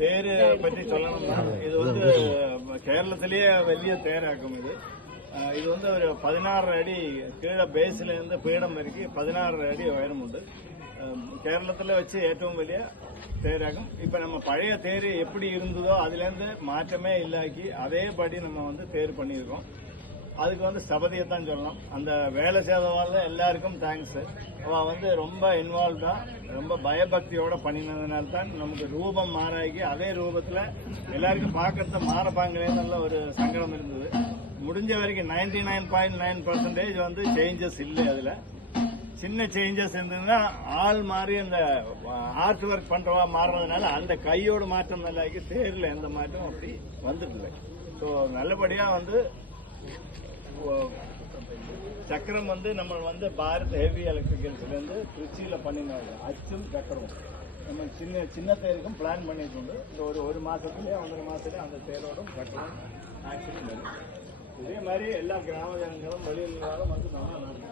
தேரு பற்றி சொல்லணும்னா இது வந்து கேரளத்திலேயே വലിയ தேராக்கும் இது வந்து ஒரு 16 அடி கீழே பேஸ்ல இருந்து பீடம் வரைக்கும் 16 அடி உயரமுண்டு. கேரளத்தில் வச்சு ஏற்றவும் വലിய தேராகும். இப்ப நம்ம பழைய தேர் எப்படி இருந்ததோ அதுல இருந்து மாற்றமே இல்லாக்கி அதேபடி நம்ம வந்து தேர் பண்ணியிருக்கோம். அதுக்கு வந்து ஸ்தபதியை தான் சொல்லலாம். அந்த வேலை செய்தவாள் எல்லாருக்கும் தேங்க்ஸ். அவ வந்து ரொம்ப இன்வால்வ்டா ரொம்ப பயபக்தியோட பண்ணினதுனால தான் நமக்கு ரூபம் மாறாகி அதே ரூபத்துல எல்லாருக்கும் பார்க்கறத மாறப்பாங்களே நல்ல ஒரு சங்கடம் இருந்தது. முடிஞ்ச வரைக்கும் 99.9% வந்து சேஞ்சஸ் இல்லை. அதுல சின்ன சேஞ்சஸ் இருந்ததுன்னா ஆள் மாறி அந்த ஆர்ட் ஒர்க் பண்றவா மாறுறதுனால அந்த கையோட மாற்றம் நல்லாக்கி தேர்ல எந்த மாற்றம் அப்படி வந்துட்டு. ஸோ நல்லபடியா வந்து சக்கரம் வந்து நம்ம வந்து பாரத் ஹெவி எலக்ட்ரிக்கல்ஸ்ல இருந்து திருச்சியில பண்ணினாங்க. அச்சும் சக்கரம் நம்ம சின்ன சின்ன தேருக்கும் பிளான் பண்ணிட்டு இந்த ஒரு மாசத்துலயே 1.5 மாசத்துலயே அந்த தேரோடும் சக்கரம் ஆக்சுவலி வரும். இதே மாதிரி எல்லா கிராம ஜனங்களும் வெளியிலும் வந்து நம்ம நடத்தி